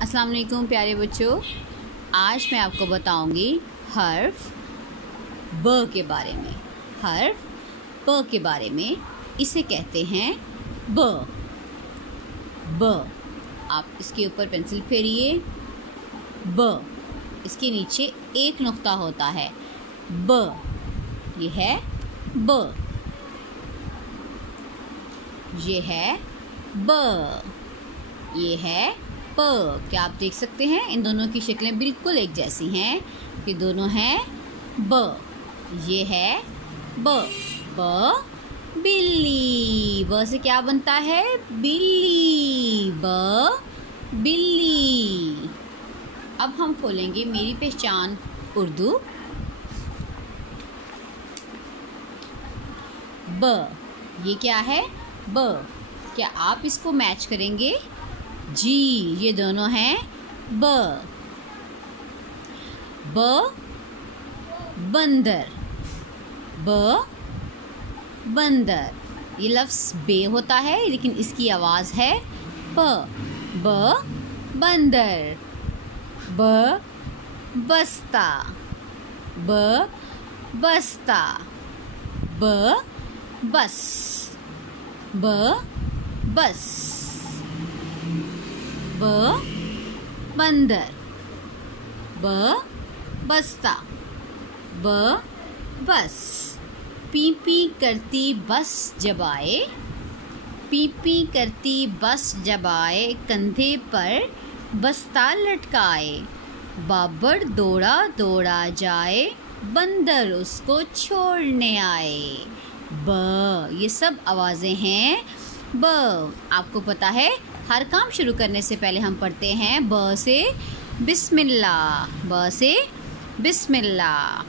अस्सलाम वालेकुम प्यारे बच्चों, आज मैं आपको बताऊंगी हर्फ ब के बारे में। हर्फ ब के बारे में, इसे कहते हैं ब। ब, आप इसके ऊपर पेंसिल फेरिए। ब, इसके नीचे एक नुक्ता होता है। ब, ये है ब, ये है ब, ये है प। क्या आप देख सकते हैं इन दोनों की शक्लें बिल्कुल एक जैसी हैं। ये दोनों हैं ब। ये है ब। ब बिल्ली। ब से क्या बनता है? बिल्ली। ब बिल्ली। अब हम खोलेंगे मेरी पहचान उर्दू। ब, ये क्या है? ब। क्या आप इसको मैच करेंगे? जी, ये दोनों हैं ब। ब बंदर। ब बंदर। ये लफ्ज़ बे होता है लेकिन इसकी आवाज़ है ब। ब बंदर। ब बस्ता। ब बस्ता। ब बस। ब बस। ब बंदर। ब बस्ता। ब बस। पी पी करती बस जब आए। पी पी करती बस जब आए, कंधे पर बस्ता लटकाए। बाबर दौड़ा दौड़ा जाए, बंदर उसको छोड़ने आए। ब, ये सब आवाज़ें हैं ब। आपको पता है हर काम शुरू करने से पहले हम पढ़ते हैं ब से बिस्मिल्लाह। ब से बिस्मिल्लाह।